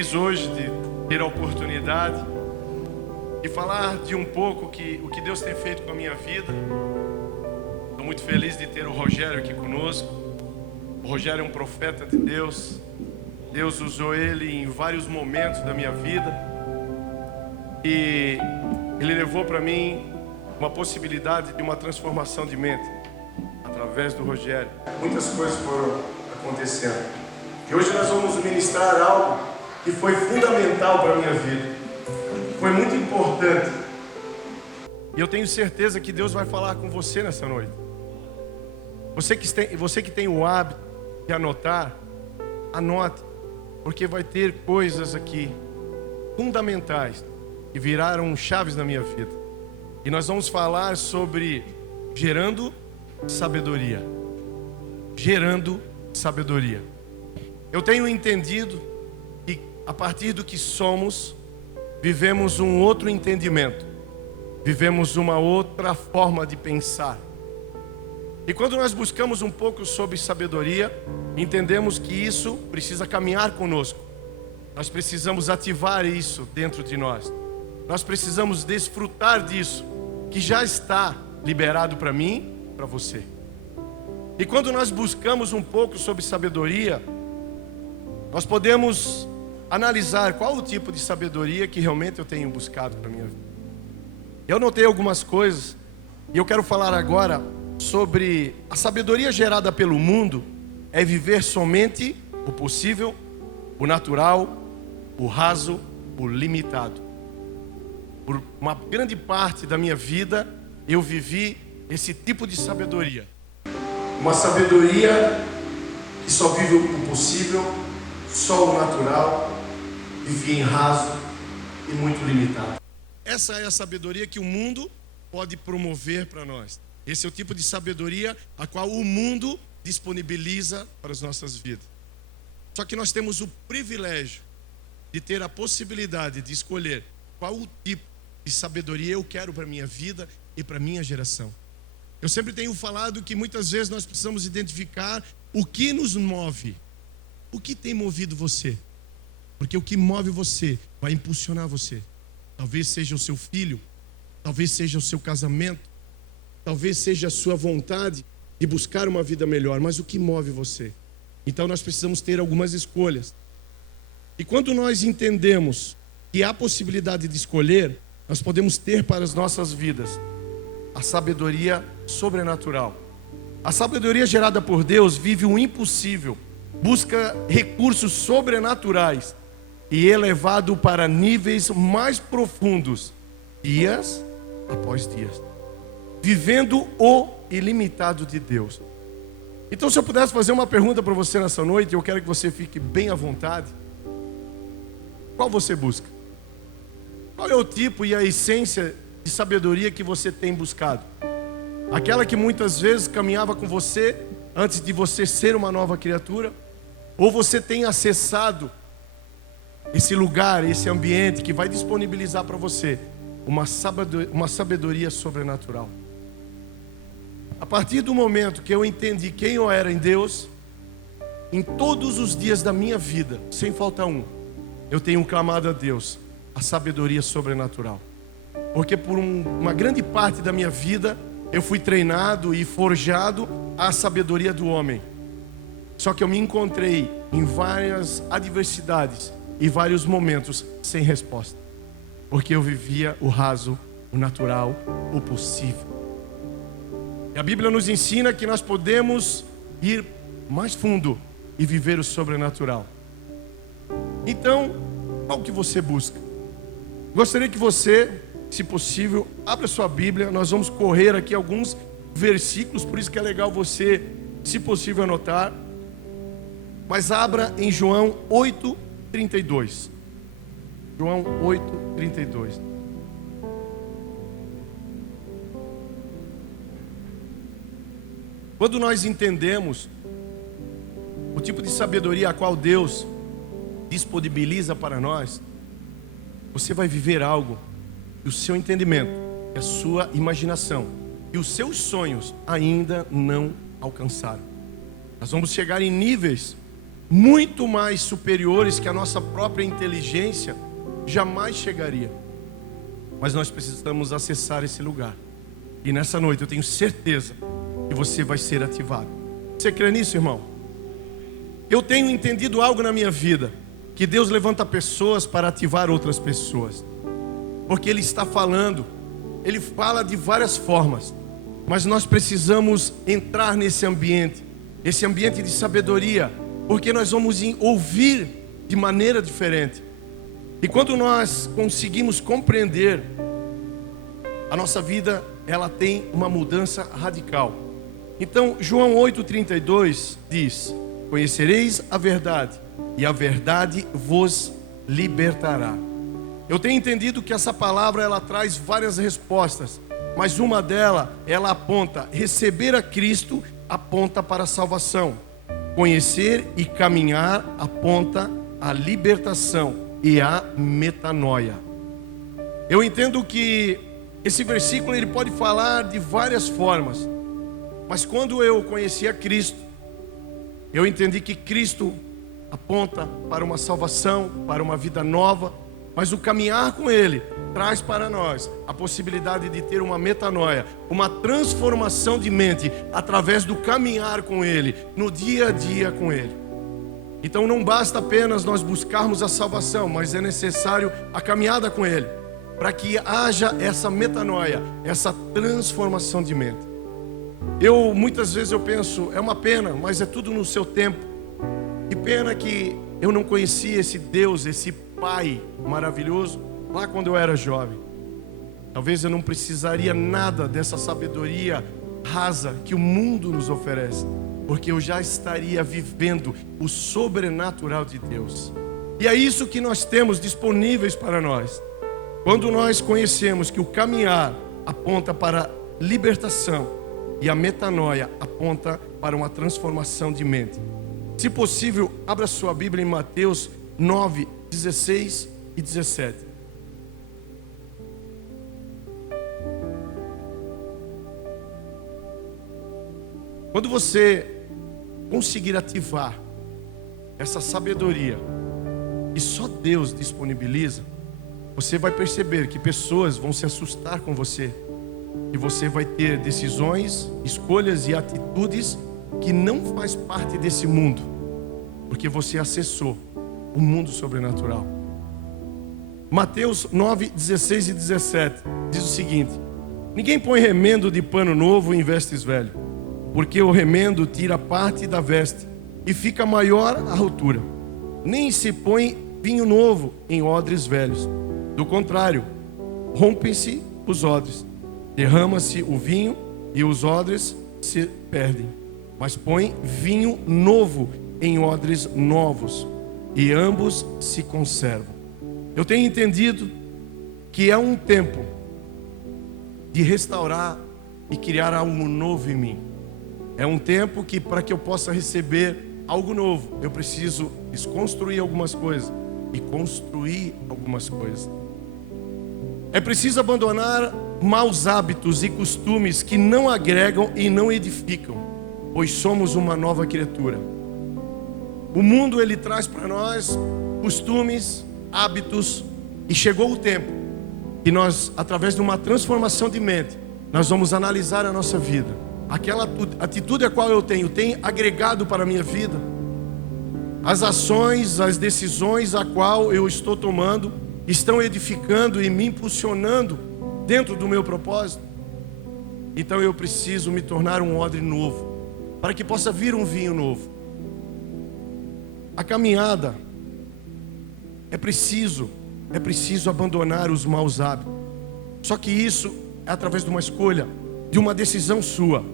feliz hoje de ter a oportunidade de falar de um pouco o que Deus tem feito com a minha vida. Estou muito feliz de ter o Rogério aqui conosco. O Rogério é um profeta de Deus. Deus usou ele em vários momentos da minha vida. E ele levou para mim uma possibilidade de uma transformação de mente através do Rogério. Muitas coisas foram acontecendo. E hoje nós vamos ministrar algo que foi fundamental para a minha vida. Foi muito importante. E eu tenho certeza que Deus vai falar com você nessa noite. Você que tem o hábito de anotar, anote. Porque vai ter coisas aqui fundamentais que viraram chaves na minha vida. E nós vamos falar sobre gerando sabedoria. Gerando sabedoria. Eu tenho entendido que a partir do que somos, vivemos um outro entendimento. Vivemos uma outra forma de pensar. E quando nós buscamos um pouco sobre sabedoria, entendemos que isso precisa caminhar conosco. Nós precisamos ativar isso dentro de nós. Nós precisamos desfrutar disso, que já está liberado para mim, para você. E quando nós buscamos um pouco sobre sabedoria, nós podemos analisar qual o tipo de sabedoria que realmente eu tenho buscado para a minha vida. Eu notei algumas coisas, e eu quero falar agora sobre a sabedoria gerada pelo mundo é viver somente o possível, o natural, o raso, o limitado. Por uma grande parte da minha vida, eu vivi esse tipo de sabedoria. Uma sabedoria que só vive o possível, só o natural, vive em raso e muito limitado. Essa é a sabedoria que o mundo pode promover para nós. Esse é o tipo de sabedoria a qual o mundo disponibiliza para as nossas vidas. Só que nós temos o privilégio de ter a possibilidade de escolher qual o tipo de sabedoria eu quero para a minha vida e para a minha geração. Eu sempre tenho falado que muitas vezes nós precisamos identificar o que nos move. O que tem movido você? Porque o que move você vai impulsionar você. Talvez seja o seu filho, talvez seja o seu casamento, talvez seja a sua vontade de buscar uma vida melhor, mas o que move você? Então nós precisamos ter algumas escolhas. E quando nós entendemos que há possibilidade de escolher, nós podemos ter para as nossas vidas a sabedoria sobrenatural. A sabedoria gerada por Deus vive o impossível, busca recursos sobrenaturais e elevado para níveis mais profundos, dias após dias, vivendo o ilimitado de Deus. Então, se eu pudesse fazer uma pergunta para você nessa noite, eu quero que você fique bem à vontade. Qual você busca? Qual é o tipo e a essência de sabedoria que você tem buscado? Aquela que muitas vezes caminhava com você antes de você ser uma nova criatura? Ou você tem acessado esse lugar, esse ambiente que vai disponibilizar para você uma sabedoria sobrenatural? A partir do momento que eu entendi quem eu era em Deus, em todos os dias da minha vida, sem falta um, eu tenho clamado a Deus a sabedoria sobrenatural. Porque por uma grande parte da minha vida, eu fui treinado e forjado à sabedoria do homem. Só que eu me encontrei em várias adversidades e vários momentos sem resposta. Porque eu vivia o raso, o natural, o possível. E a Bíblia nos ensina que nós podemos ir mais fundo e viver o sobrenatural. Então, qual que você busca? Gostaria que você, se possível, abra sua Bíblia. Nós vamos correr aqui alguns versículos, por isso que é legal você, se possível, anotar. Mas abra em João 8:32. João 8:32. Quando nós entendemos o tipo de sabedoria a qual Deus disponibiliza para nós, você vai viver algo que o seu entendimento, que a sua imaginação e os seus sonhos ainda não alcançaram. Nós vamos chegar em níveis muito mais superiores que a nossa própria inteligência jamais chegaria. Mas nós precisamos acessar esse lugar. E nessa noite eu tenho certeza que você vai ser ativado. Você crê nisso, irmão? Eu tenho entendido algo na minha vida, que Deus levanta pessoas para ativar outras pessoas. Porque Ele está falando, Ele fala de várias formas, mas nós precisamos entrar nesse ambiente, esse ambiente de sabedoria, porque nós vamos ouvir de maneira diferente. E quando nós conseguimos compreender, a nossa vida, ela tem uma mudança radical. Então, João 8,32 diz: conhecereis a verdade, e a verdade vos libertará. Eu tenho entendido que essa palavra, ela traz várias respostas, mas uma delas, ela aponta, receber a Cristo aponta para a salvação. Conhecer e caminhar aponta à libertação e à metanoia. Eu entendo que esse versículo ele pode falar de várias formas, mas quando eu conheci a Cristo, eu entendi que Cristo aponta para uma salvação, para uma vida nova, mas o caminhar com Ele traz para nós a possibilidade de ter uma metanoia, uma transformação de mente através do caminhar com Ele, no dia a dia com Ele. Então não basta apenas nós buscarmos a salvação, mas é necessário a caminhada com Ele, para que haja essa metanoia, essa transformação de mente. Muitas vezes eu penso, é uma pena, mas é tudo no seu tempo. Que pena que eu não conhecia esse Deus, esse Pai maravilhoso, lá quando eu era jovem. Talvez eu não precisaria nada dessa sabedoria rasa que o mundo nos oferece, porque eu já estaria vivendo o sobrenatural de Deus. E é isso que nós temos disponíveis para nós. Quando nós conhecemos que o caminhar aponta para libertação e a metanoia aponta para uma transformação de mente. Se possível, abra sua Bíblia em Mateus 9, 16 e 17. Quando você conseguir ativar essa sabedoria que só Deus disponibiliza, você vai perceber que pessoas vão se assustar com você, e você vai ter decisões, escolhas e atitudes que não faz parte desse mundo, porque você acessou o mundo sobrenatural. Mateus 9, 16 e 17 diz o seguinte: ninguém põe remendo de pano novo em vestes velhas, porque o remendo tira parte da veste e fica maior a rotura. Nem se põe vinho novo em odres velhos, do contrário, rompem-se os odres, derrama-se o vinho e os odres se perdem. Mas põe vinho novo em odres novos, e ambos se conservam. Eu tenho entendido que é um tempo de restaurar e criar algo novo em mim. É um tempo que, para que eu possa receber algo novo, eu preciso desconstruir algumas coisas e construir algumas coisas. É preciso abandonar maus hábitos e costumes que não agregam e não edificam, pois somos uma nova criatura. O mundo ele traz para nós costumes, hábitos, e chegou o tempo que nós, através de uma transformação de mente, nós vamos analisar a nossa vida. Aquela atitude a qual eu tenho, tem agregado para a minha vida? As ações, as decisões a qual eu estou tomando, estão edificando e me impulsionando dentro do meu propósito? Então eu preciso me tornar um odre novo, para que possa vir um vinho novo. A caminhada, é preciso abandonar os maus hábitos. Só que isso é através de uma escolha, de uma decisão sua.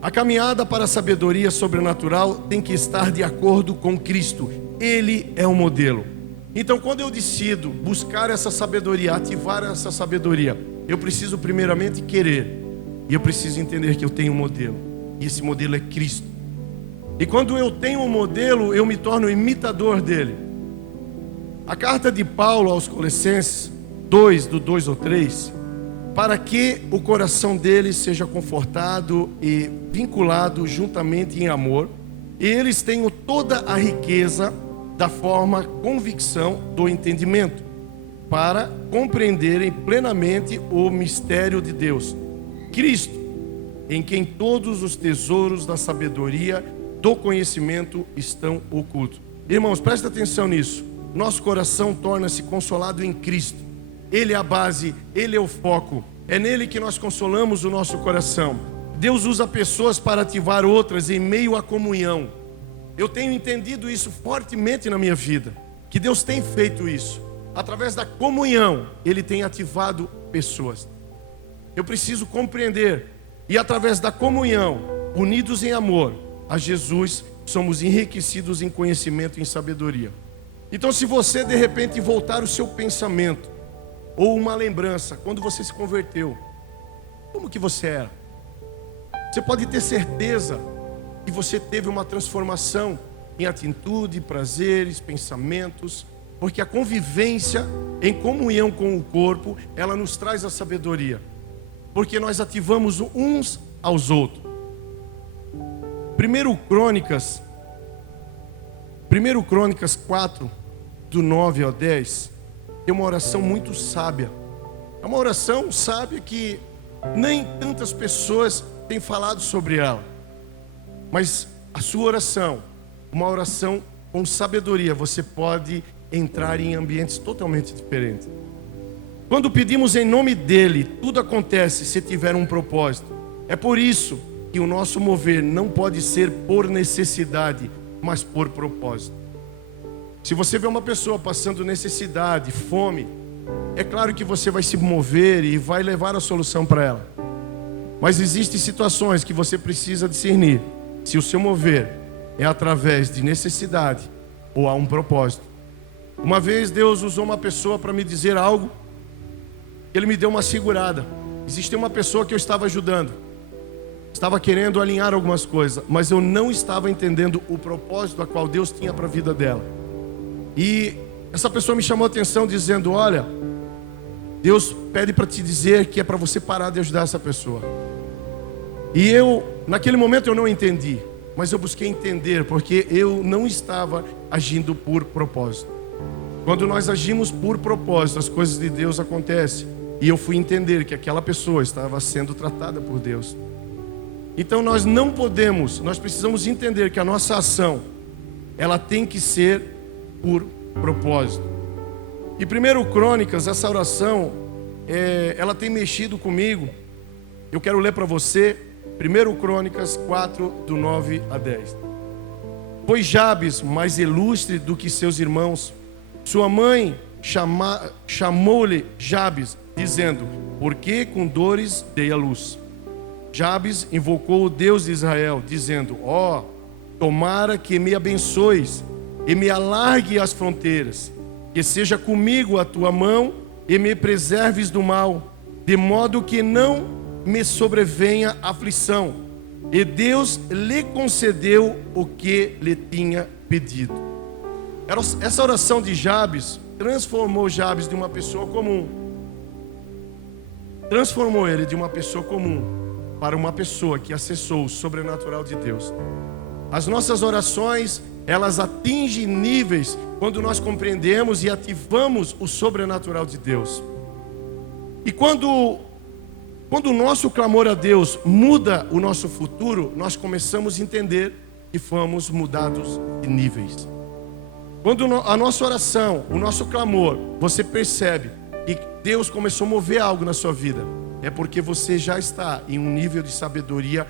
A caminhada para a sabedoria sobrenatural tem que estar de acordo com Cristo. Ele é o modelo. Então, quando eu decido buscar essa sabedoria, ativar essa sabedoria, eu preciso primeiramente querer, e eu preciso entender que eu tenho um modelo, e esse modelo é Cristo. E quando eu tenho um modelo, eu me torno imitador dele. A carta de Paulo aos Colossenses 2, do 2 ao 3, para que o coração deles seja confortado e vinculado juntamente em amor, E eles têm toda a riqueza da forma convicção do entendimento, para compreenderem plenamente o mistério de Deus, Cristo, em quem todos os tesouros da sabedoria, do conhecimento estão ocultos. Irmãos, presta atenção nisso. Nosso coração torna-se consolado em Cristo. Ele é a base, Ele é o foco. É nele que nós consolamos o nosso coração. Deus usa pessoas para ativar outras em meio à comunhão. Eu tenho entendido isso fortemente na minha vida, que Deus tem feito isso. Através da comunhão, Ele tem ativado pessoas. Eu preciso compreender. E através da comunhão, unidos em amor a Jesus, somos enriquecidos em conhecimento e em sabedoria. Então, se você de repente voltar o seu pensamento, ou uma lembrança, quando você se converteu, como que você era? Você pode ter certeza que você teve uma transformação em atitude, prazeres, pensamentos, porque a convivência em comunhão com o corpo, ela nos traz a sabedoria, porque nós ativamos uns aos outros. 1 Crônicas 4, do 9 ao 10, tem uma oração muito sábia. É uma oração sábia que nem tantas pessoas têm falado sobre ela. Mas a sua oração, uma oração com sabedoria, você pode entrar em ambientes totalmente diferentes. Quando pedimos em nome dele, tudo acontece se tiver um propósito. É por isso que o nosso mover não pode ser por necessidade, mas por propósito. Se você vê uma pessoa passando necessidade, fome, é claro que você vai se mover e vai levar a solução para ela. Mas existem situações que você precisa discernir se o seu mover é através de necessidade ou há um propósito. Uma vez Deus usou uma pessoa para me dizer algo, Ele me deu uma segurada. Existia uma pessoa que eu estava ajudando, estava querendo alinhar algumas coisas, mas eu não estava entendendo o propósito a qual Deus tinha para a vida dela. E essa pessoa me chamou a atenção dizendo: olha, Deus pede para te dizer que é para você parar de ajudar essa pessoa. E naquele momento eu não entendi, mas eu busquei entender, porque eu não estava agindo por propósito. Quando nós agimos por propósito, as coisas de Deus acontecem. E eu fui entender que aquela pessoa estava sendo tratada por Deus. Então nós não podemos, nós precisamos entender que a nossa ação, ela tem que ser por propósito. E 1 Crônicas, essa oração, ela tem mexido comigo. Eu quero ler para você 1 Crônicas 4, do 9 a 10. Foi Jabes mais ilustre do que seus irmãos. Sua mãe chamou-lhe Jabes, dizendo: por que com dores dei a luz? Jabes invocou o Deus de Israel, dizendo: ó, tomara que me abençoes e me alargue as fronteiras, que seja comigo a tua mão e me preserves do mal, de modo que não me sobrevenha aflição. E Deus lhe concedeu o que lhe tinha pedido. Essa oração de Jabes transformou Jabes de uma pessoa comum. Transformou ele de uma pessoa comum para uma pessoa que acessou o sobrenatural de Deus. As nossas orações, elas atingem níveis quando nós compreendemos e ativamos o sobrenatural de Deus. E quando o nosso clamor a Deus muda o nosso futuro, nós começamos a entender que fomos mudados de níveis. Quando a nossa oração, o nosso clamor, você percebe que Deus começou a mover algo na sua vida, é porque você já está em um nível de sabedoria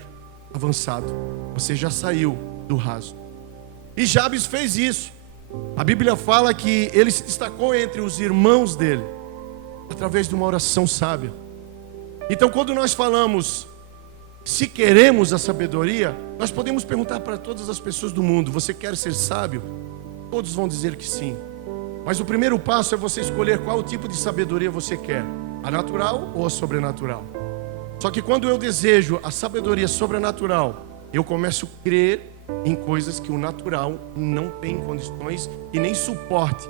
avançado. Você já saiu do raso. E Jabes fez isso. A Bíblia fala que ele se destacou entre os irmãos dele, através de uma oração sábia. Então, quando nós falamos, se queremos a sabedoria, nós podemos perguntar para todas as pessoas do mundo: você quer ser sábio? Todos vão dizer que sim. Mas o primeiro passo é você escolher qual tipo de sabedoria você quer: a natural ou a sobrenatural. Só que quando eu desejo a sabedoria sobrenatural, eu começo a crer em coisas que o natural não tem condições e nem suporte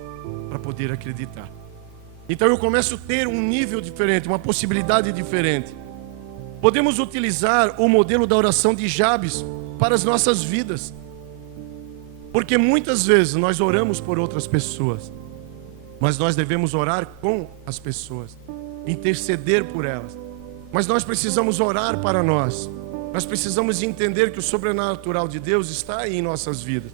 para poder acreditar. Então eu começo a ter um nível diferente, uma possibilidade diferente. Podemos utilizar o modelo da oração de Jabes para as nossas vidas. Porque muitas vezes nós oramos por outras pessoas, mas nós devemos orar com as pessoas, interceder por elas. Mas nós precisamos orar para nós. Nós precisamos entender que o sobrenatural de Deus está aí em nossas vidas.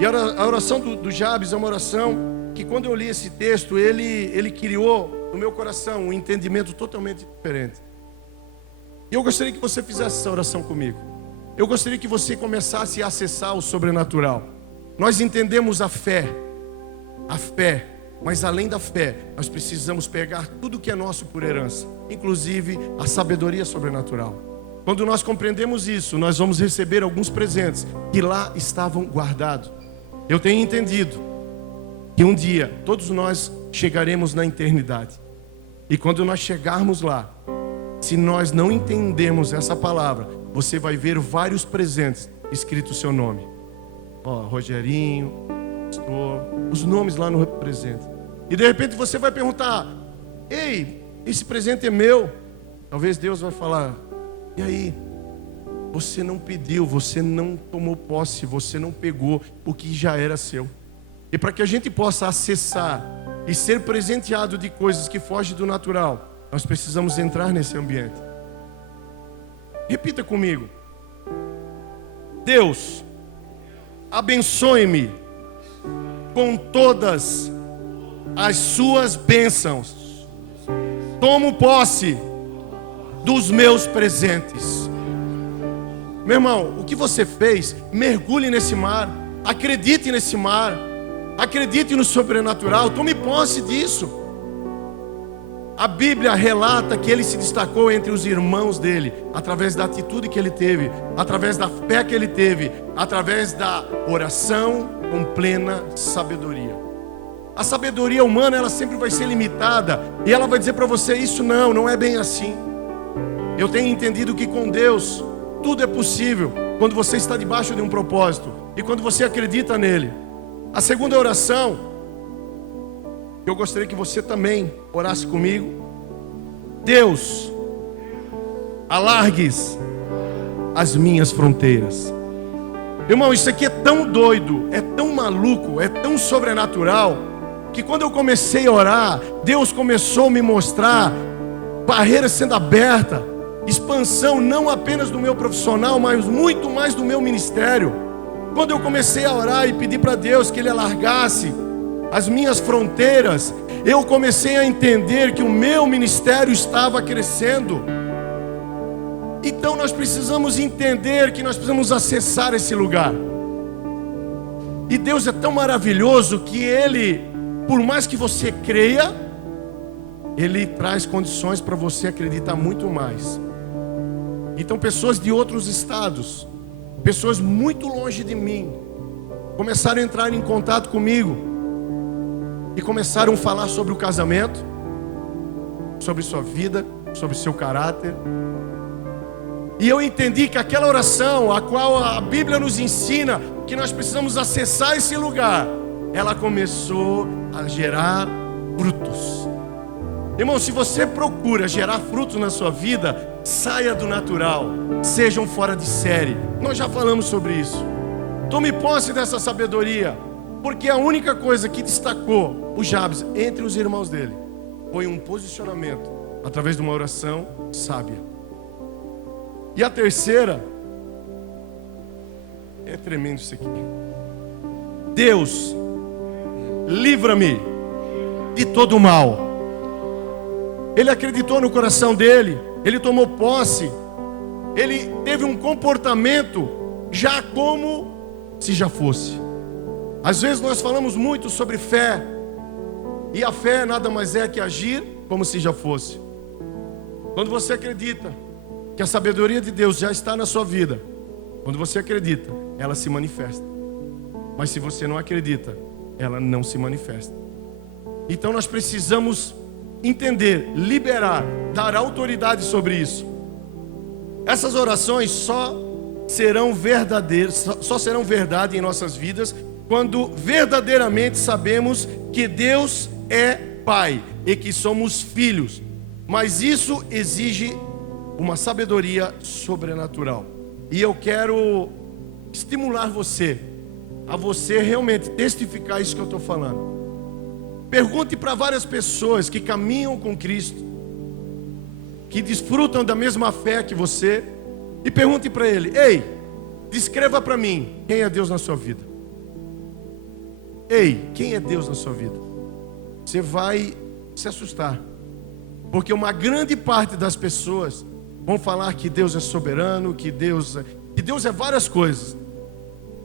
E a oração do Jabes é uma oração que, quando eu li esse texto, ele criou no meu coração um entendimento totalmente diferente. E eu gostaria que você fizesse essa oração comigo. Eu gostaria que você começasse a acessar o sobrenatural. Nós entendemos a fé, mas além da fé, nós precisamos pegar tudo que é nosso por herança, inclusive a sabedoria sobrenatural. Quando nós compreendemos isso, nós vamos receber alguns presentes que lá estavam guardados. Eu tenho entendido que um dia todos nós chegaremos na eternidade. E quando nós chegarmos lá, se nós não entendemos essa palavra, você vai ver vários presentes escrito o seu nome. Rogerinho, pastor, os nomes lá no presente. E de repente você vai perguntar: ei, esse presente é meu. Talvez Deus vai falar: e aí? Você não pediu, você não tomou posse, você não pegou o que já era seu. E para que a gente possa acessar e ser presenteado de coisas que fogem do natural, nós precisamos entrar nesse ambiente. Repita comigo: Deus, abençoe-me com todas as suas bênçãos. Tomo posse dos meus presentes. Meu irmão, o que você fez? Mergulhe nesse mar, acredite nesse mar, acredite no sobrenatural, tome posse disso. A Bíblia relata que ele se destacou entre os irmãos dele, através da atitude que ele teve, através da fé que ele teve, através da oração com plena sabedoria. A sabedoria humana, ela sempre vai ser limitada, e ela vai dizer para você: isso não é bem assim. Eu tenho entendido que com Deus tudo é possível quando você está debaixo de um propósito e quando você acredita nele. A segunda oração, eu gostaria que você também orasse comigo: Deus, alargues as minhas fronteiras. Irmão, isso aqui é tão doido, é tão maluco, é tão sobrenatural, que quando eu comecei a orar, Deus começou a me mostrar barreiras sendo abertas, expansão não apenas do meu profissional, mas muito mais do meu ministério. Quando eu comecei a orar e pedir para Deus que Ele alargasse as minhas fronteiras, eu comecei a entender que o meu ministério estava crescendo. Então nós precisamos entender que nós precisamos acessar esse lugar. E Deus é tão maravilhoso que Ele, por mais que você creia, Ele traz condições para você acreditar muito mais. Então pessoas de outros estados, pessoas muito longe de mim, começaram a entrar em contato comigo e começaram a falar sobre o casamento, sobre sua vida, sobre seu caráter. E eu entendi que aquela oração, a qual a Bíblia nos ensina que nós precisamos acessar esse lugar, ela começou a gerar frutos. Irmão, se você procura gerar frutos na sua vida, saia do natural, sejam fora de série. Nós já falamos sobre isso. Tome posse dessa sabedoria, porque a única coisa que destacou o Jabes entre os irmãos dele foi um posicionamento através de uma oração sábia. E a terceira, é tremendo isso aqui: Deus, livra-me de todo o mal. Ele acreditou no coração dele, ele tomou posse, ele teve um comportamento já como se já fosse. Às vezes nós falamos muito sobre fé, e a fé nada mais é que agir como se já fosse. Quando você acredita que a sabedoria de Deus já está na sua vida, quando você acredita, ela se manifesta. Mas se você não acredita, ela não se manifesta. Então nós precisamos entender, liberar, dar autoridade sobre isso. Essas orações só serão verdadeiras, só serão verdade em nossas vidas quando verdadeiramente sabemos que Deus é Pai e que somos filhos. Mas isso exige uma sabedoria sobrenatural. E eu quero estimular você a você realmente testificar isso que eu estou falando. Pergunte para várias pessoas que caminham com Cristo, que desfrutam da mesma fé que você, e pergunte para ele: ei, descreva para mim quem é Deus na sua vida. Ei, quem é Deus na sua vida? Você vai se assustar, porque uma grande parte das pessoas vão falar que Deus é soberano, que Deus é várias coisas,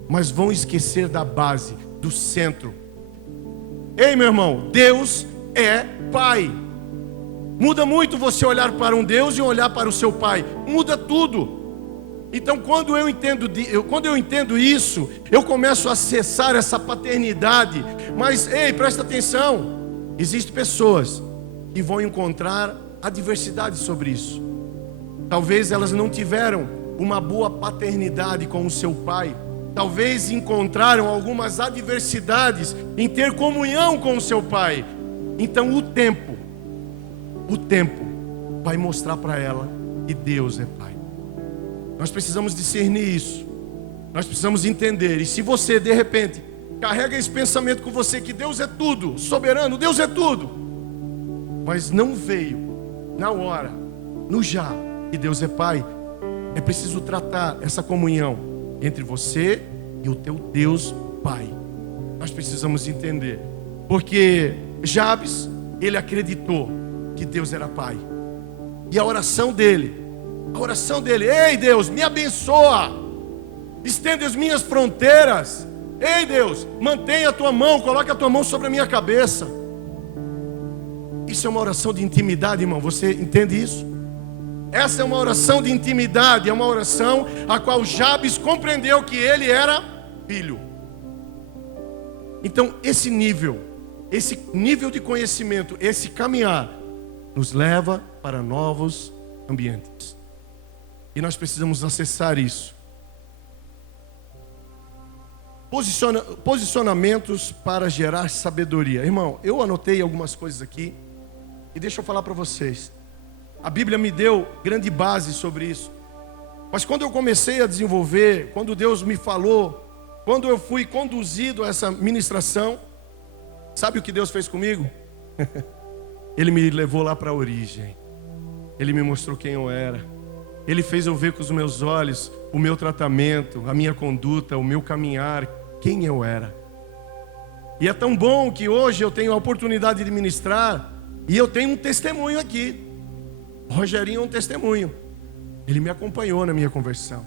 mas vão esquecer da base, do centro. Ei, meu irmão, Deus é Pai. Muda muito você olhar para um Deus e olhar para o seu Pai. Muda tudo. Então, quando eu entendo isso, eu começo a acessar essa paternidade. Mas, ei, presta atenção. Existem pessoas que vão encontrar adversidade sobre isso. Talvez elas não tiveram uma boa paternidade com o seu pai. Talvez encontraram algumas adversidades em ter comunhão com o seu pai. Então o tempo vai mostrar para ela que Deus é Pai. Nós precisamos discernir isso. Nós precisamos entender. E se você de repente carrega esse pensamento com você que Deus é tudo, soberano, Deus é tudo, mas não veio na hora, no já, que Deus é Pai, é preciso tratar essa comunhão entre você e o teu Deus Pai. Nós precisamos entender, porque Jabes, ele acreditou que Deus era Pai, e a oração dele, ei Deus, me abençoa, estende as minhas fronteiras, ei Deus, mantenha a tua mão, coloque a tua mão sobre a minha cabeça. Isso é uma oração de intimidade, irmão, você entende isso? Essa é uma oração de intimidade, é uma oração a qual Jabes compreendeu que ele era filho. Então esse nível de conhecimento, esse caminhar, nos leva para novos ambientes. E nós precisamos acessar isso. Posicionamentos para gerar sabedoria. Irmão, eu anotei algumas coisas aqui, e deixa eu falar para vocês. A Bíblia me deu grande base sobre isso. Mas quando eu comecei a desenvolver, quando Deus me falou, quando eu fui conduzido a essa ministração, sabe o que Deus fez comigo? Ele me levou lá para a origem. Ele me mostrou quem eu era. Ele fez eu ver com os meus olhos o meu tratamento, a minha conduta, o meu caminhar, quem eu era. E é tão bom que hoje eu tenho a oportunidade de ministrar, e eu tenho um testemunho aqui. O Rogerinho é um testemunho. Ele me acompanhou na minha conversão.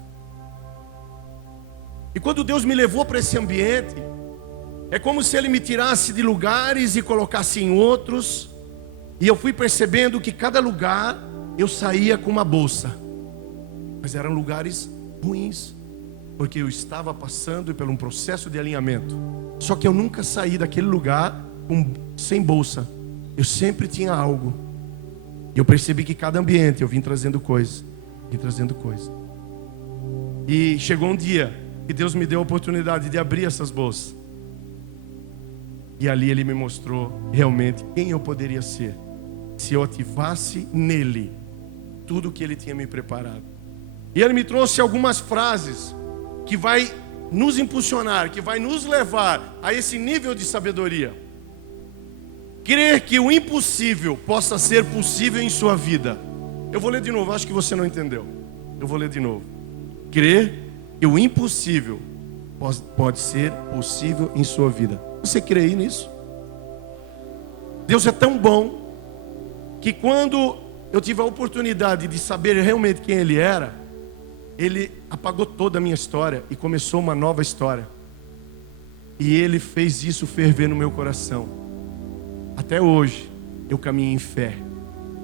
E quando Deus me levou para esse ambiente, é como se Ele me tirasse de lugares e colocasse em outros. E eu fui percebendo que cada lugar eu saía com uma bolsa. Mas eram lugares ruins, porque eu estava passando por um processo de alinhamento. Só que eu nunca saí daquele lugar sem bolsa. Eu sempre tinha algo. E eu percebi que cada ambiente eu vim trazendo coisas. E chegou um dia que Deus me deu a oportunidade de abrir essas bolsas. E ali Ele me mostrou realmente quem eu poderia ser, se eu ativasse nele tudo o que Ele tinha me preparado. E Ele me trouxe algumas frases que vai nos impulsionar, que vai nos levar a esse nível de sabedoria. Crer que o impossível possa ser possível em sua vida. Eu vou ler de novo, acho que você não entendeu. Eu vou ler de novo. Crer que o impossível pode ser possível em sua vida. Você crê nisso? Deus é tão bom que quando eu tive a oportunidade de saber realmente quem Ele era, Ele apagou toda a minha história e começou uma nova história. E Ele fez isso ferver no meu coração. Até hoje eu caminho em fé.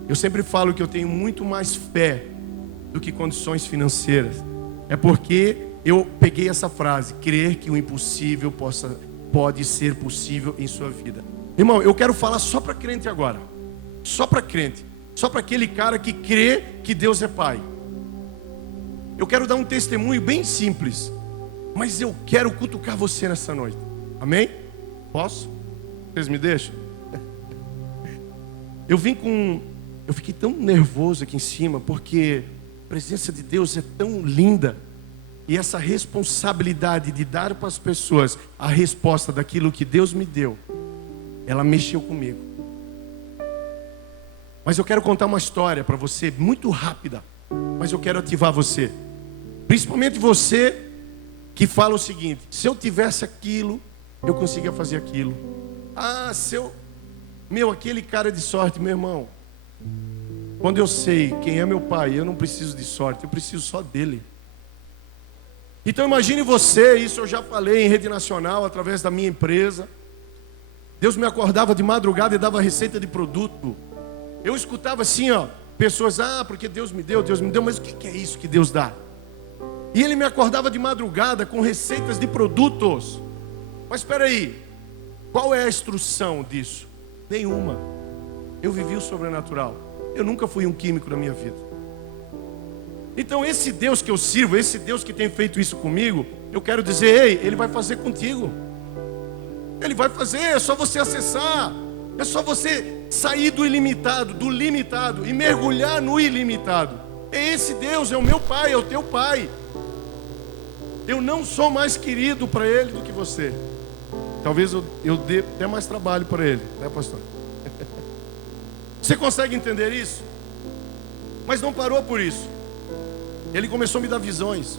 Eu sempre falo que eu tenho muito mais fé do que condições financeiras. É porque eu peguei essa frase: crer que o impossível pode ser possível em sua vida. Irmão, eu quero falar só para crente agora. Só para crente. Só para aquele cara que crê que Deus é Pai. Eu quero dar um testemunho bem simples, mas eu quero cutucar você nessa noite. Amém? Posso? Vocês me deixam? Eu fiquei tão nervoso aqui em cima, porque a presença de Deus é tão linda. E essa responsabilidade de dar para as pessoas a resposta daquilo que Deus me deu, ela mexeu comigo. Mas eu quero contar uma história para você, muito rápida. Mas eu quero ativar você. Principalmente você que fala o seguinte: se eu tivesse aquilo, eu conseguia fazer aquilo. Aquele cara de sorte, meu irmão. Quando eu sei quem é meu pai, eu não preciso de sorte, eu preciso só dele. Então imagine você, isso eu já falei em rede nacional, através da minha empresa. Deus me acordava de madrugada e dava receita de produto. Eu escutava assim, pessoas, porque Deus me deu, mas o que é isso que Deus dá? E Ele me acordava de madrugada com receitas de produtos. Mas espera aí, qual é a instrução disso? Nenhuma. Eu vivi o sobrenatural. Eu nunca fui um químico na minha vida. Então esse Deus que eu sirvo, esse Deus que tem feito isso comigo, eu quero dizer, ei, Ele vai fazer contigo. Ele vai fazer, é só você acessar. É só você sair do ilimitado, do limitado e mergulhar no ilimitado. É esse Deus, é o meu Pai, é o teu Pai. Eu não sou mais querido para Ele do que você. Talvez eu dê até mais trabalho para Ele, né, pastor? Você consegue entender isso? Mas não parou por isso. Ele começou a me dar visões.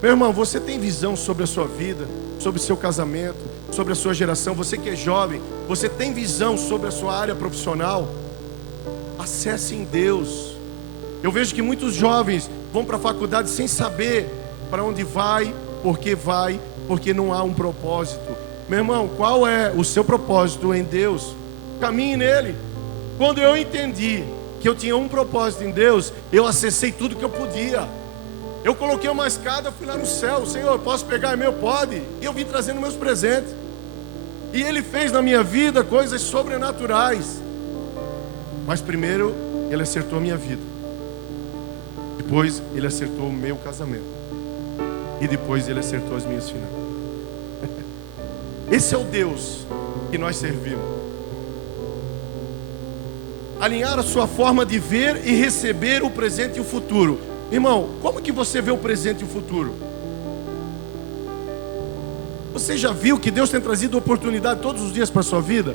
Meu irmão, você tem visão sobre a sua vida, sobre o seu casamento, sobre a sua geração? Você que é jovem, você tem visão sobre a sua área profissional? Acesse em Deus. Eu vejo que muitos jovens vão para a faculdade sem saber para onde vai, porque não há um propósito. Meu irmão, qual é o seu propósito em Deus? Caminhe nele. Quando eu entendi que eu tinha um propósito em Deus, eu acessei tudo que eu podia. Eu coloquei uma escada, fui lá no céu. Senhor, posso pegar? É meu? Pode. E eu vim trazendo meus presentes. E Ele fez na minha vida coisas sobrenaturais. Mas primeiro, Ele acertou a minha vida. Depois, Ele acertou o meu casamento. E depois, Ele acertou as minhas finanças. Esse é o Deus que nós servimos. Alinhar a sua forma de ver e receber o presente e o futuro. Irmão, como que você vê o presente e o futuro? Você já viu que Deus tem trazido oportunidade todos os dias para a sua vida?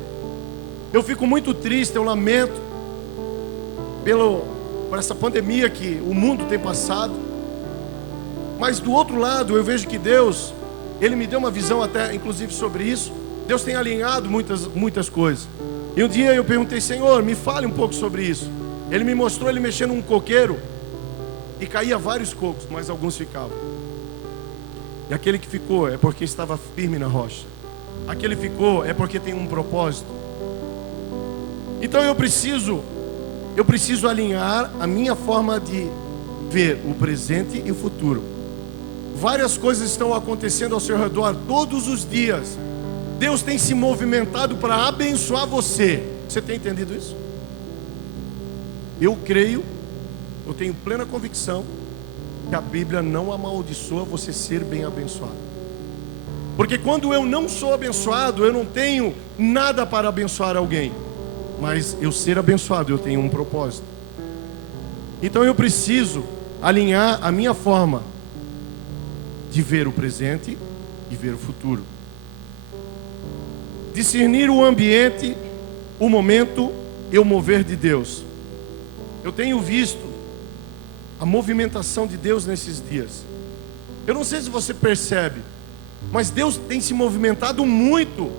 Eu fico muito triste, eu lamento por essa pandemia que o mundo tem passado. Mas do outro lado, eu vejo que Deus, Ele me deu uma visão até, inclusive, sobre isso. Deus tem alinhado muitas coisas. E um dia eu perguntei, Senhor, me fale um pouco sobre isso. Ele me mostrou Ele mexendo num coqueiro e caía vários cocos, mas alguns ficavam. E aquele que ficou é porque estava firme na rocha. Aquele ficou é porque tem um propósito. Então eu preciso alinhar a minha forma de ver o presente e o futuro. Várias coisas estão acontecendo ao seu redor todos os dias. Deus tem se movimentado para abençoar você. Você tem entendido isso? Eu creio, eu tenho plena convicção que a Bíblia não amaldiçoa você ser bem abençoado. Porque quando eu não sou abençoado, eu não tenho nada para abençoar alguém. Mas eu ser abençoado, eu tenho um propósito. Então eu preciso alinhar a minha forma de ver o presente e ver o futuro. Discernir o ambiente, o momento e o mover de Deus. Eu tenho visto a movimentação de Deus nesses dias. Eu não sei se você percebe, mas Deus tem se movimentado muito,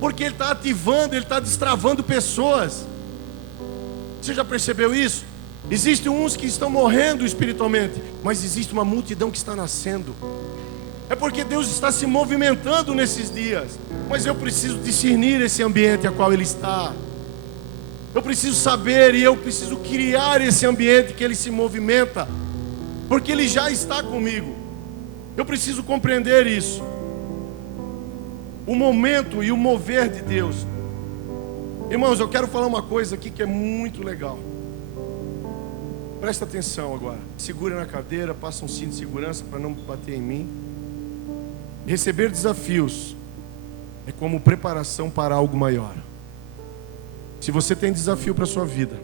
porque Ele está ativando, Ele está destravando pessoas. Você já percebeu isso? Existem uns que estão morrendo espiritualmente, mas existe uma multidão que está nascendo. É porque Deus está se movimentando nesses dias. Mas eu preciso discernir esse ambiente a qual Ele está. Eu preciso saber e eu preciso criar esse ambiente que Ele se movimenta, porque Ele já está comigo. Eu preciso compreender isso. O momento e o mover de Deus. Irmãos, eu quero falar uma coisa aqui que é muito legal. Presta atenção agora. Segura na cadeira, passa um cinto de segurança para não bater em mim. Receber desafios é como preparação para algo maior. Se você tem desafio para a sua vida,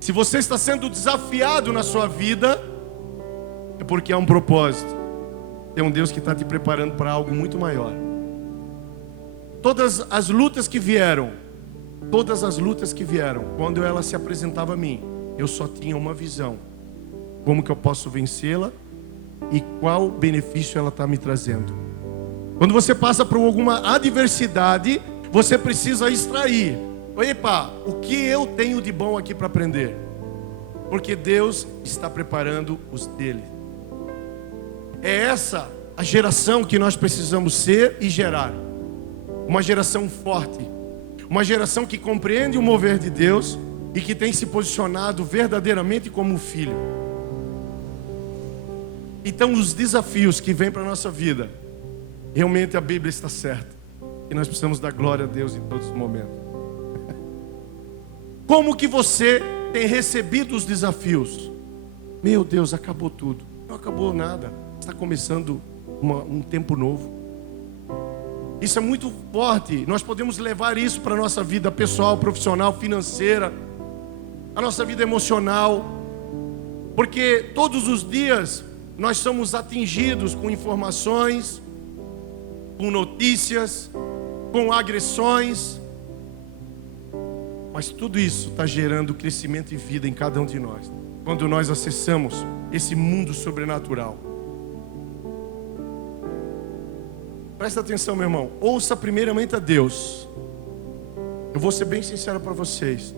se você está sendo desafiado na sua vida, é porque há um propósito. Tem um Deus que está te preparando para algo muito maior. Todas as lutas que vieram, quando ela se apresentava a mim, eu só tinha uma visão: como que eu posso vencê-la e qual benefício ela está me trazendo. Quando você passa por alguma adversidade, você precisa extrair: epa, o que eu tenho de bom aqui para aprender? Porque Deus está preparando os dele. É essa a geração que nós precisamos ser e gerar. Uma geração forte, uma geração que compreende o mover de Deus e que tem se posicionado verdadeiramente como filho. Então os desafios que vêm para a nossa vida, realmente a Bíblia está certa, e nós precisamos dar glória a Deus em todos os momentos. Como que você tem recebido os desafios? Meu Deus, acabou tudo. Não acabou nada, está começando um tempo novo. Isso é muito forte. Nós podemos levar isso para a nossa vida pessoal, profissional, financeira, a nossa vida emocional, porque todos os dias nós somos atingidos com informações, com notícias, com agressões, mas tudo isso está gerando crescimento e vida em cada um de nós, quando nós acessamos esse mundo sobrenatural. Presta atenção, meu irmão. Ouça primeiramente a Deus. Eu vou ser bem sincero para vocês.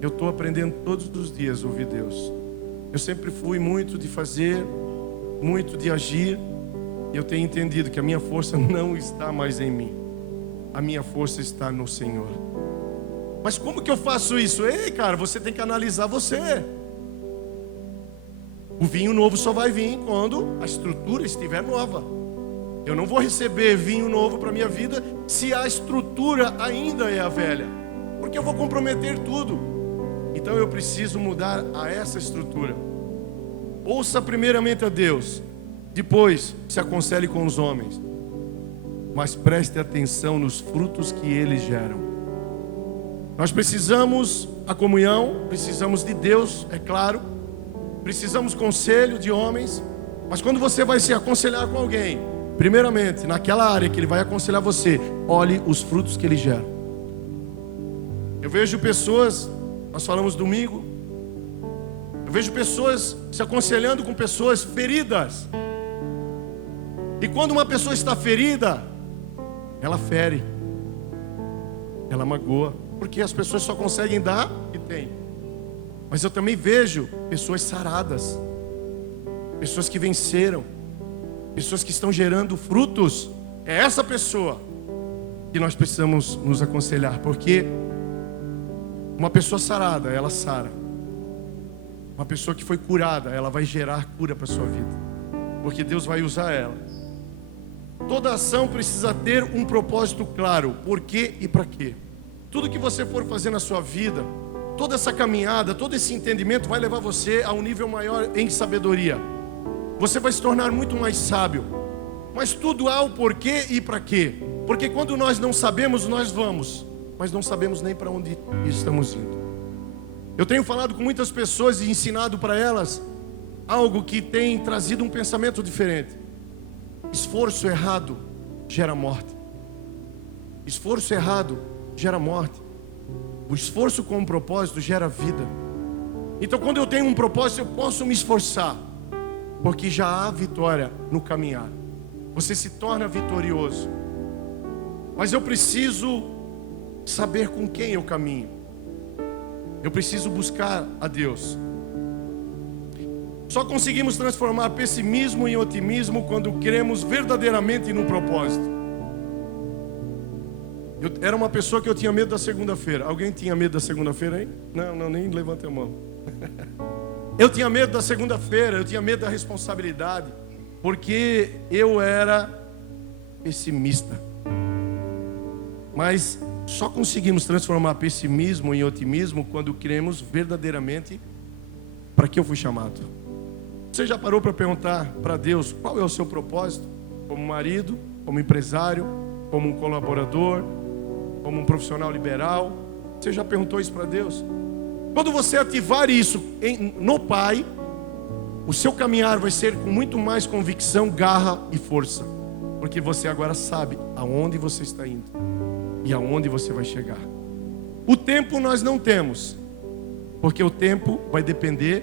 Eu estou aprendendo todos os dias a ouvir Deus. Eu sempre fui muito de fazer, muito de agir. E eu tenho entendido que a minha força não está mais em mim. A minha força está no Senhor. Mas como que eu faço isso? Ei, cara, você tem que analisar você. O vinho novo só vai vir quando a estrutura estiver nova. Eu não vou receber vinho novo para a minha vida se a estrutura ainda é a velha, porque eu vou comprometer tudo. Então eu preciso mudar a essa estrutura. Ouça primeiramente a Deus, depois se aconselhe com os homens, mas preste atenção nos frutos que eles geram. Nós precisamos a comunhão, precisamos de Deus, é claro, precisamos conselho de homens, mas quando você vai se aconselhar com alguém, primeiramente, naquela área que ele vai aconselhar você, olhe os frutos que ele gera. Eu vejo pessoas, nós falamos domingo, eu vejo pessoas se aconselhando com pessoas feridas. E quando uma pessoa está ferida, ela fere, ela magoa, porque as pessoas só conseguem dar o que tem. Mas eu também vejo pessoas saradas, pessoas que venceram, pessoas que estão gerando frutos. É essa pessoa que nós precisamos nos aconselhar, porque uma pessoa sarada, ela sara. Uma pessoa que foi curada, ela vai gerar cura para a sua vida, porque Deus vai usar ela. Toda ação precisa ter um propósito claro, por quê e para quê. Tudo que você for fazer na sua vida, toda essa caminhada, todo esse entendimento vai levar você a um nível maior em sabedoria. Você vai se tornar muito mais sábio. Mas tudo há o porquê e para quê. Porque quando nós não sabemos, nós vamos, mas não sabemos nem para onde estamos indo. Eu tenho falado com muitas pessoas e ensinado para elas algo que tem trazido um pensamento diferente. Esforço errado gera morte. Esforço errado gera morte. O esforço com um propósito gera vida. Então quando eu tenho um propósito, eu posso me esforçar, porque já há vitória no caminhar. Você se torna vitorioso. Mas eu preciso saber com quem eu caminho. Eu preciso buscar a Deus. Só conseguimos transformar pessimismo em otimismo quando cremos verdadeiramente no propósito. Eu era uma pessoa que eu tinha medo da segunda-feira. Alguém tinha medo da segunda-feira aí? Não, nem levanta a mão. Eu tinha medo da segunda-feira, eu tinha medo da responsabilidade, porque eu era pessimista. Mas só conseguimos transformar pessimismo em otimismo quando cremos verdadeiramente para que eu fui chamado. Você já parou para perguntar para Deus qual é o seu propósito? Como marido, como empresário, como um colaborador, como um profissional liberal? Você já perguntou isso para Deus? Quando você ativar isso no Pai, o seu caminhar vai ser com muito mais convicção, garra e força. Porque você agora sabe aonde você está indo e aonde você vai chegar. O tempo nós não temos, porque o tempo vai depender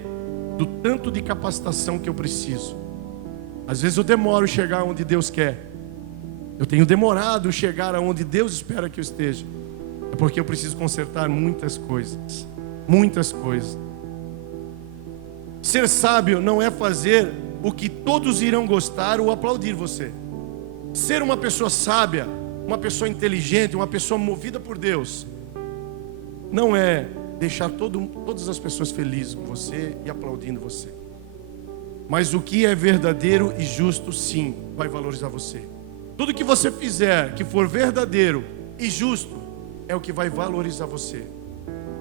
do tanto de capacitação que eu preciso. Às vezes eu demoro chegar onde Deus quer. Eu tenho demorado chegar aonde Deus espera que eu esteja. É porque eu preciso consertar muitas coisas. Muitas coisas. Ser sábio não é fazer o que todos irão gostar ou aplaudir você. Ser uma pessoa sábia, uma pessoa inteligente, uma pessoa movida por Deus, não é deixar todas as pessoas felizes com você e aplaudindo você. Mas o que é verdadeiro e justo, sim, vai valorizar você. Tudo que você fizer que for verdadeiro e justo é o que vai valorizar você.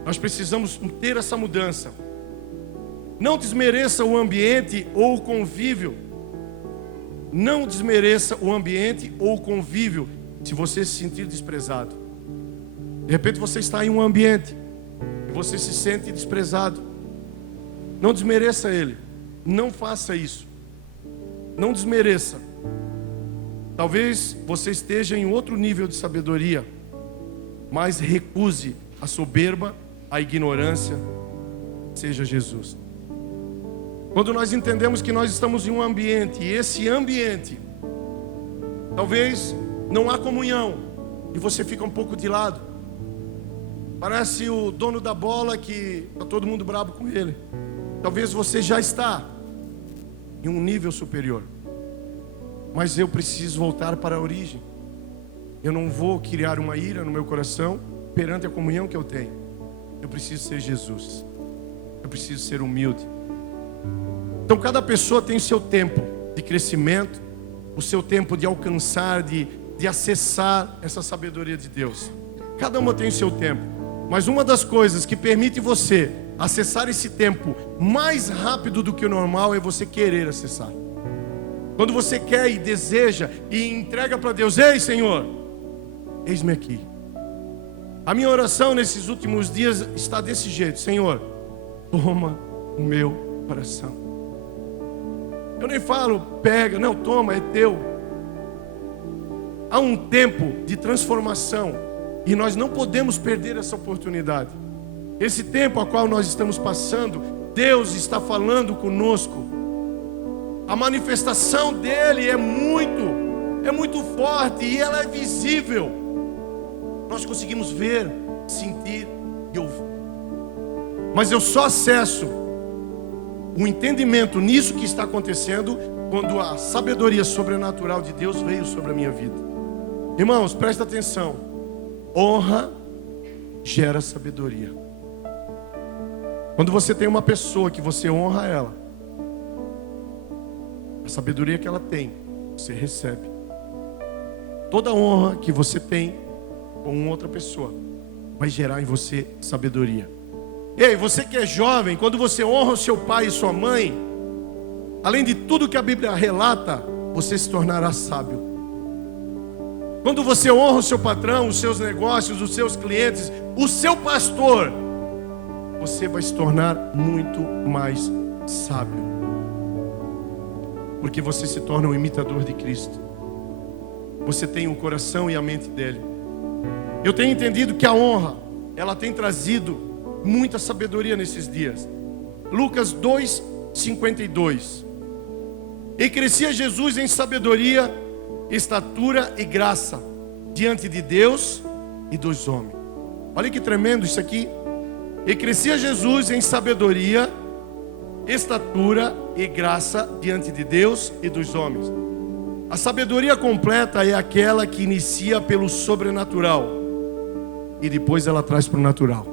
Nós precisamos ter essa mudança. Não desmereça o ambiente ou o convívio. Não desmereça o ambiente ou o convívio se você se sentir desprezado. De repente você está em um ambiente e você se sente desprezado. Não desmereça ele. Não faça isso. Não desmereça. Talvez você esteja em outro nível de sabedoria, mas recuse a soberba, a ignorância. Seja Jesus. Quando nós entendemos que nós estamos em um ambiente, e esse ambiente, talvez não há comunhão, e você fica um pouco de lado. Parece o dono da bola que está todo mundo bravo com ele. Talvez você já está em um nível superior. Mas eu preciso voltar para a origem. Eu não vou criar uma ira no meu coração perante a comunhão que eu tenho. Eu preciso ser Jesus. Eu preciso ser humilde. Então cada pessoa tem o seu tempo de crescimento, o seu tempo de alcançar, de acessar essa sabedoria de Deus. Cada uma tem o seu tempo. Mas uma das coisas que permite você acessar esse tempo mais rápido do que o normal é você querer acessar. Quando você quer e deseja e entrega para Deus: ei, Senhor, eis-me aqui. A minha oração nesses últimos dias está desse jeito: Senhor, toma o meu coração. Eu nem falo, pega, não, toma, é teu. Há um tempo de transformação e nós não podemos perder essa oportunidade. Esse tempo a qual nós estamos passando, Deus está falando conosco. A manifestação dele é muito forte e ela é visível. Nós conseguimos ver, sentir e ouvir. Mas eu só acesso o entendimento nisso que está acontecendo quando a sabedoria sobrenatural de Deus veio sobre a minha vida. Irmãos, presta atenção. Honra gera sabedoria. Quando você tem uma pessoa que você honra ela, a sabedoria que ela tem, você recebe. Toda honra que você tem com outra pessoa vai gerar em você sabedoria. Ei, você que é jovem, quando você honra o seu pai e sua mãe, além de tudo que a Bíblia relata, você se tornará sábio. Quando você honra o seu patrão, os seus negócios, os seus clientes, o seu pastor, você vai se tornar muito mais sábio. Porque você se torna um imitador de Cristo. Você tem o coração e a mente dele. Eu tenho entendido que a honra, ela tem trazido muita sabedoria nesses dias. Lucas 2:52. E crescia Jesus em sabedoria, estatura e graça diante de Deus e dos homens. Olha que tremendo isso aqui. E crescia Jesus em sabedoria, estatura e graça diante de Deus e dos homens. A sabedoria completa é aquela que inicia pelo sobrenatural e depois ela traz para o natural.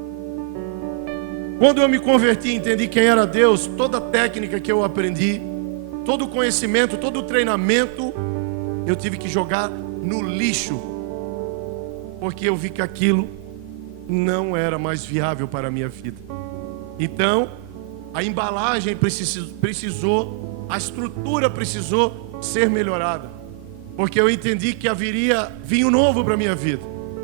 Quando eu me converti e entendi quem era Deus, toda a técnica que eu aprendi, todo o conhecimento, todo o treinamento, eu tive que jogar no lixo, porque eu vi que aquilo não era mais viável para a minha vida. Então, a embalagem precisou, a estrutura precisou ser melhorada, porque eu entendi que haveria vinho novo para a minha vida,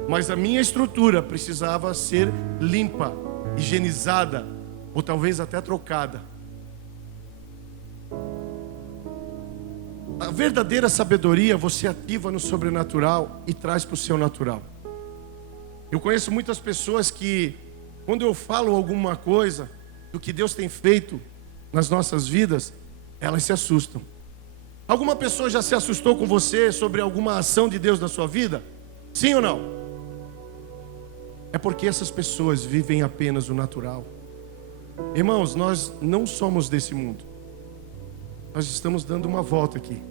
mas a minha estrutura precisava ser limpa, higienizada, ou talvez até trocada. verdadeira sabedoria você ativa no sobrenatural e traz para o seu natural. Eu conheço muitas pessoas que, quando eu falo alguma coisa do que Deus tem feito nas nossas vidas, elas se assustam. Alguma pessoa já se assustou com você sobre alguma ação de Deus na sua vida? Sim ou não? É porque essas pessoas vivem apenas o natural. Irmãos, nós não somos desse mundo. Nós estamos dando uma volta aqui.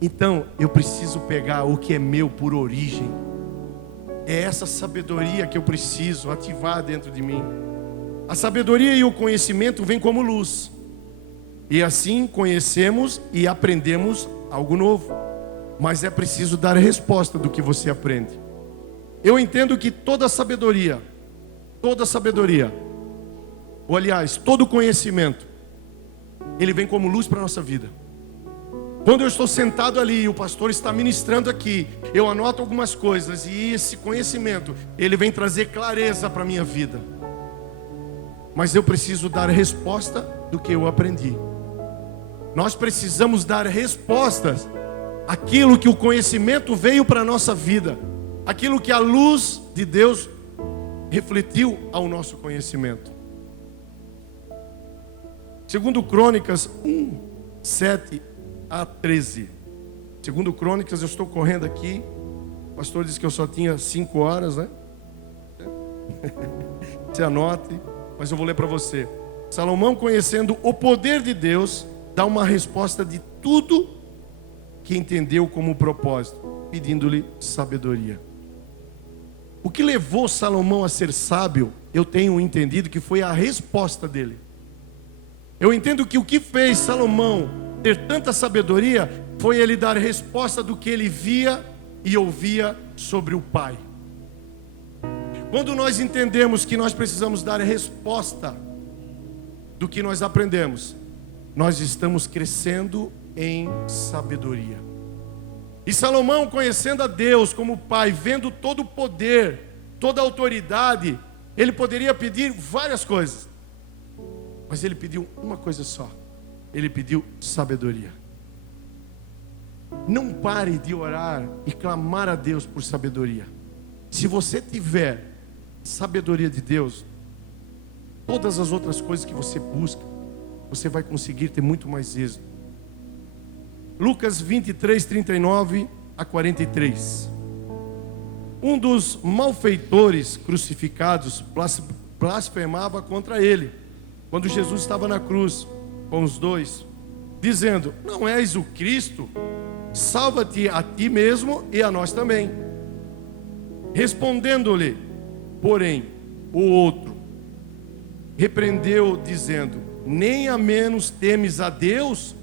Então, eu preciso pegar o que é meu por origem. É essa sabedoria que eu preciso ativar dentro de mim. A sabedoria e o conhecimento vêm como luz. E assim conhecemos e aprendemos algo novo. Mas é preciso dar resposta do que você aprende. Eu entendo que toda sabedoria, ou aliás, todo conhecimento, ele vem como luz para a nossa vida. Quando eu estou sentado ali e o pastor está ministrando aqui, eu anoto algumas coisas e esse conhecimento, ele vem trazer clareza para a minha vida. Mas eu preciso dar resposta do que eu aprendi. Nós precisamos dar respostas àquilo que o conhecimento veio para a nossa vida, aquilo que a luz de Deus refletiu ao nosso conhecimento. Segundo Crônicas 1, 7 a 13. Segundo Crônicas, eu estou correndo aqui. O pastor disse que eu só tinha 5 horas, né? Você anote, mas eu vou ler para você. Salomão, conhecendo o poder de Deus, dá uma resposta de tudo que entendeu como propósito, pedindo-lhe sabedoria. O que levou Salomão a ser sábio, eu tenho entendido que foi a resposta dele. Eu entendo que o que fez Salomão ter tanta sabedoria foi ele dar resposta do que ele via e ouvia sobre o Pai. Quando nós entendemos que nós precisamos dar resposta do que nós aprendemos, nós estamos crescendo em sabedoria. E Salomão, conhecendo a Deus como Pai, vendo todo o poder, toda a autoridade, ele poderia pedir várias coisas, mas ele pediu uma coisa só. Ele pediu sabedoria. Não pare de orar e clamar a Deus por sabedoria. Se você tiver sabedoria de Deus, todas as outras coisas que você busca, você vai conseguir ter muito mais êxito. Lucas 23, 39 a 43. Um dos malfeitores crucificados blasfemava contra ele, quando Jesus estava na cruz com os dois, dizendo: não és o Cristo? Salva-te a ti mesmo e a nós também. Respondendo-lhe, porém, o outro repreendeu, dizendo: nem a menos temes a Deus,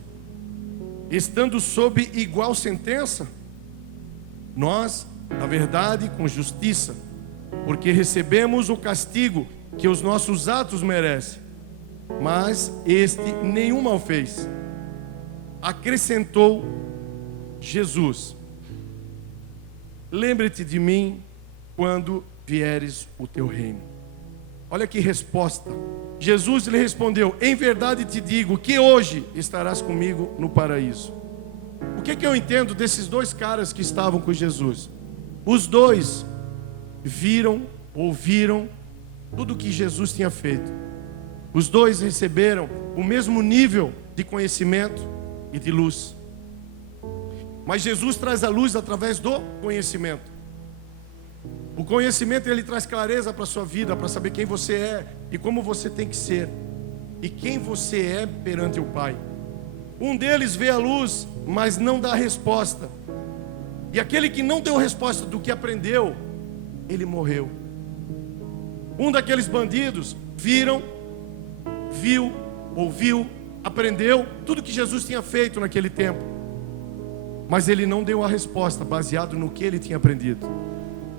estando sob igual sentença? Nós, na verdade, com justiça, porque recebemos o castigo que os nossos atos merecem. Mas este nenhum mal fez. Acrescentou Jesus: lembre-te de mim quando vieres o teu reino. Olha que resposta. Jesus lhe respondeu: em verdade te digo que hoje estarás comigo no paraíso. O que eu entendo desses dois caras que estavam com Jesus? Os dois viram, ouviram tudo que Jesus tinha feito. Os dois receberam o mesmo nível de conhecimento e de luz. Mas Jesus traz a luz através do conhecimento. O conhecimento, ele traz clareza para a sua vida, para saber quem você é e como você tem que ser, e quem você é perante o Pai. Um deles vê a luz, mas não dá resposta. E aquele que não deu resposta do que aprendeu, ele morreu. Um daqueles bandidos viu, ouviu, aprendeu tudo que Jesus tinha feito naquele tempo, mas ele não deu a resposta baseado no que ele tinha aprendido.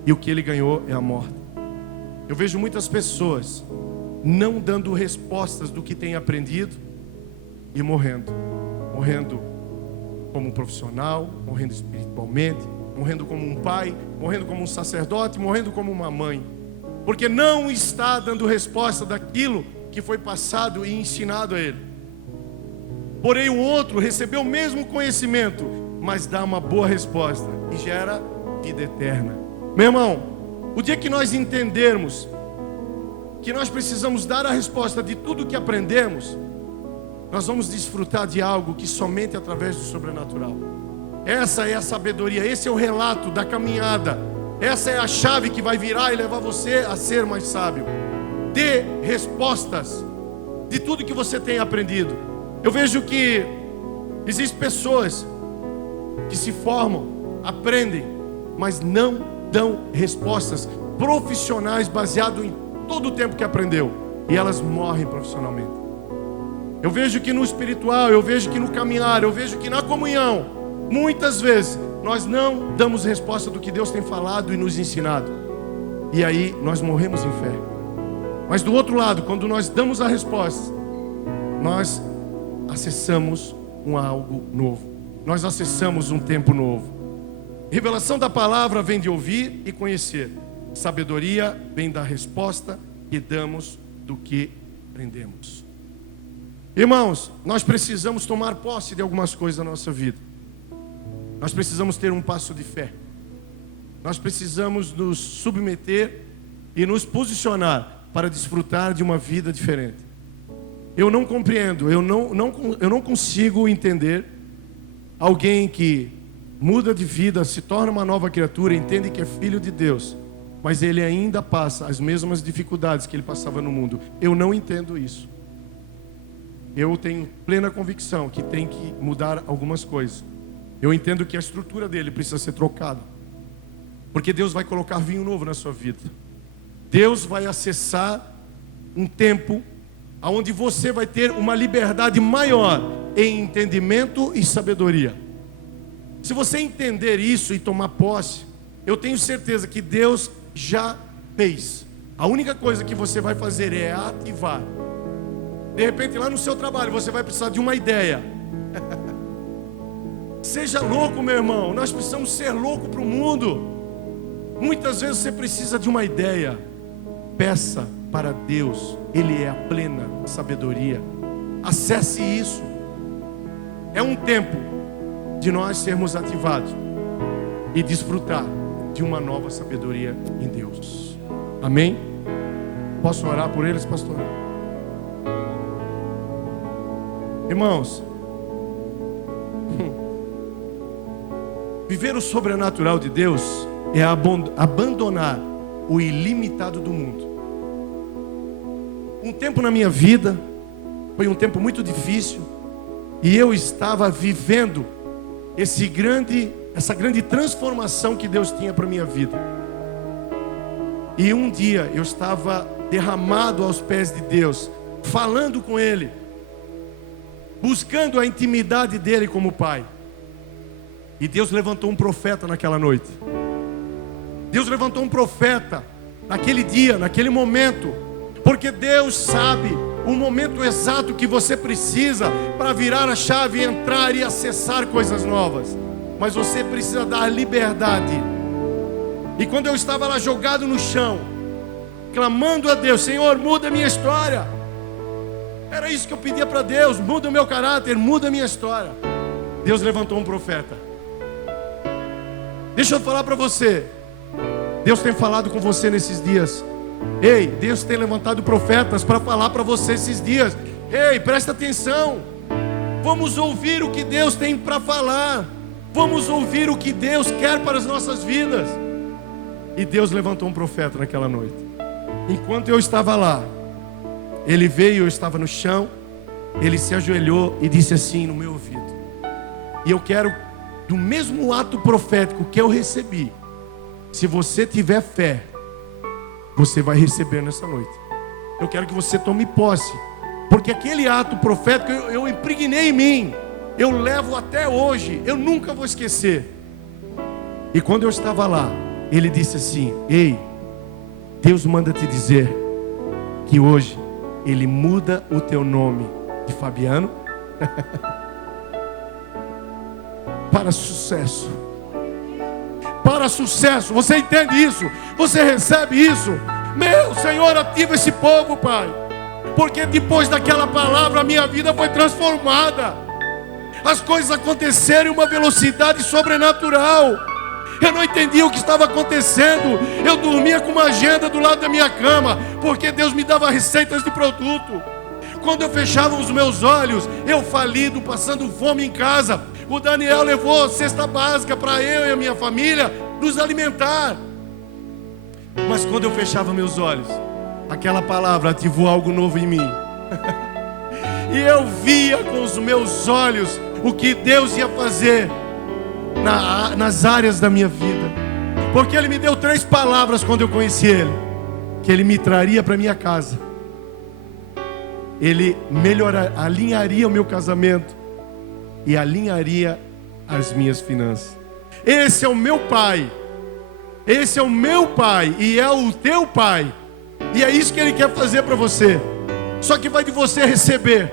E o que ele ganhou é a morte. Eu vejo muitas pessoas não dando respostas do que têm aprendido e morrendo como um profissional, morrendo espiritualmente, morrendo como um pai, morrendo como um sacerdote, morrendo como uma mãe, porque não está dando resposta daquilo que foi passado e ensinado a ele. Porém o outro recebeu o mesmo conhecimento, mas dá uma boa resposta e gera vida eterna. Meu irmão, o dia que nós entendermos que nós precisamos dar a resposta de tudo que aprendemos, nós vamos desfrutar de algo que somente através do sobrenatural. Essa é a sabedoria, esse é o relato da caminhada. Essa é a chave que vai virar e levar você a ser mais sábio. Dê respostas de tudo que você tem aprendido. Eu vejo que existem pessoas que se formam, aprendem, mas não dão respostas profissionais baseado em todo o tempo que aprendeu. E elas morrem profissionalmente. Eu vejo que no espiritual, eu vejo que no caminhar, eu vejo que na comunhão, muitas vezes nós não damos resposta do que Deus tem falado e nos ensinado. E aí nós morremos em fé. Mas do outro lado, quando nós damos a resposta, nós acessamos algo novo. Nós acessamos um tempo novo. Revelação da palavra vem de ouvir e conhecer. Sabedoria vem da resposta que damos do que aprendemos. Irmãos, nós precisamos tomar posse de algumas coisas na nossa vida. Nós precisamos ter um passo de fé. Nós precisamos nos submeter e nos posicionar para desfrutar de uma vida diferente. Eu não compreendo, eu não consigo entender alguém que muda de vida, se torna uma nova criatura, entende que é filho de Deus, mas ele ainda passa as mesmas dificuldades que ele passava no mundo. Eu não entendo isso. Eu tenho plena convicção que tem que mudar algumas coisas. Eu entendo que a estrutura dele precisa ser trocada, porque Deus vai colocar vinho novo na sua vida. Deus vai acessar um tempo onde você vai ter uma liberdade maior em entendimento e sabedoria. Se você entender isso e tomar posse, eu tenho certeza que Deus já fez. A única coisa que você vai fazer é ativar. De repente lá no seu trabalho você vai precisar de uma ideia. Seja louco, meu irmão. Nós precisamos ser loucos para o mundo. Muitas vezes você precisa de uma ideia. Peça para Deus. Ele é a plena sabedoria. Acesse isso. É um tempo de nós sermos ativados e desfrutar de uma nova sabedoria em Deus. Amém? Posso orar por eles, pastor? Irmãos, viver o sobrenatural de Deus é abandonar o ilimitado do mundo. Um tempo na minha vida foi um tempo muito difícil e eu estava vivendo essa grande transformação que Deus tinha para a minha vida. E um dia eu estava derramado aos pés de Deus, falando com Ele, buscando a intimidade dEle como Pai. E Deus levantou um profeta naquela noite. Deus levantou um profeta naquele dia, naquele momento, porque Deus sabe o momento exato que você precisa para virar a chave e entrar e acessar coisas novas. Mas você precisa dar liberdade. E quando eu estava lá jogado no chão, clamando a Deus, Senhor, muda a minha história. Era isso que eu pedia para Deus, muda o meu caráter, muda a minha história. Deus levantou um profeta. Deixa eu falar para você, Deus tem falado com você nesses dias. Ei, Deus tem levantado profetas para falar para você esses dias. Ei, presta atenção. Vamos ouvir o que Deus tem para falar. Vamos ouvir o que Deus quer para as nossas vidas. E Deus levantou um profeta naquela noite. Enquanto eu estava lá, ele veio, eu estava no chão. Ele se ajoelhou e disse assim no meu ouvido: e eu quero, do mesmo ato profético que eu recebi, se você tiver fé, você vai receber nessa noite. Eu quero que você tome posse, porque aquele ato profético eu impregnei em mim. Eu levo até hoje, eu nunca vou esquecer. E quando eu estava lá, ele disse assim: ei, Deus manda te dizer que hoje Ele muda o teu nome de Fabiano para sucesso. Para sucesso. Você entende isso? Você recebe isso? Meu Senhor, ativa esse povo, Pai, porque depois daquela palavra a minha vida foi transformada. as coisas aconteceram em uma velocidade sobrenatural. Eu não entendia o que estava acontecendo. Eu dormia com uma agenda do lado da minha cama, porque Deus me dava receitas de produto. Quando eu fechava os meus olhos, eu falido, passando fome em casa, o Daniel levou cesta básica para eu e a minha família nos alimentar. Mas quando eu fechava meus olhos, aquela palavra ativou algo novo em mim. E eu via com os meus olhos o que Deus ia fazer nas áreas da minha vida. Porque Ele me deu 3 palavras quando eu conheci Ele: que Ele me traria para minha casa, Ele alinharia o meu casamento e alinharia as minhas finanças. Esse é o meu Pai. Esse é o meu Pai e é o teu Pai. E é isso que Ele quer fazer para você. Só que vai de você receber.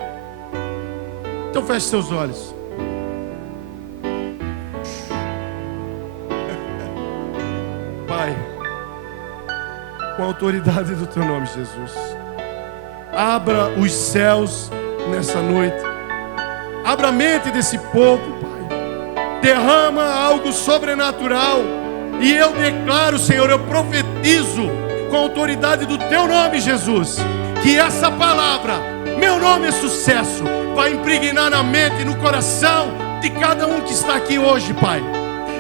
Então feche seus olhos. Pai, com a autoridade do teu nome, Jesus, abra os céus nessa noite. Abra a mente desse povo, Pai. Derrama algo sobrenatural. E eu declaro, Senhor, eu profetizo com a autoridade do teu nome, Jesus, que essa palavra, meu nome é sucesso, vai impregnar na mente e no coração de cada um que está aqui hoje, Pai.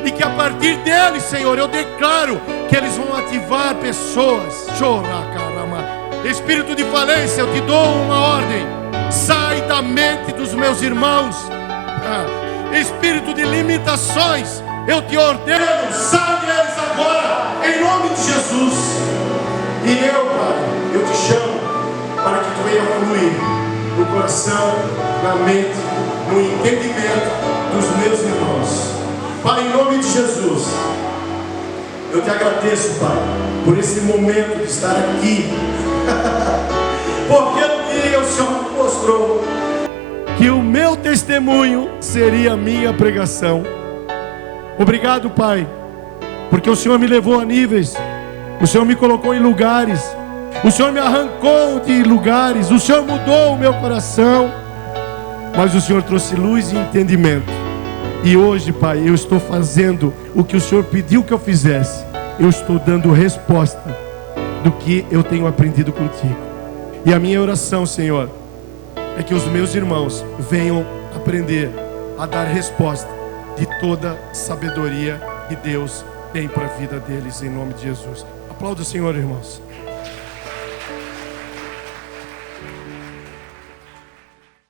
E que a partir deles, Senhor, eu declaro que eles vão ativar pessoas. Espírito de falência, eu te dou uma ordem: sai da mente dos meus irmãos. Espírito de limitações, eu te ordeno, sai deles agora, em nome de Jesus. E eu, Pai, eu te chamo para que tu venha fluir no coração, na mente, no entendimento dos meus irmãos. Pai, em nome de Jesus, eu te agradeço, Pai, por esse momento de estar aqui. Porque um dia o Senhor me mostrou que o meu testemunho seria a minha pregação. Obrigado, Pai, porque o Senhor me levou a níveis, o Senhor me colocou em lugares, o Senhor me arrancou de lugares, o Senhor mudou o meu coração, mas o Senhor trouxe luz e entendimento. E hoje, Pai, eu estou fazendo o que o Senhor pediu que eu fizesse. Eu estou dando resposta do que eu tenho aprendido contigo. E a minha oração, Senhor, é que os meus irmãos venham aprender a dar resposta de toda sabedoria que Deus tem para a vida deles, em nome de Jesus. Aplauda o Senhor, irmãos.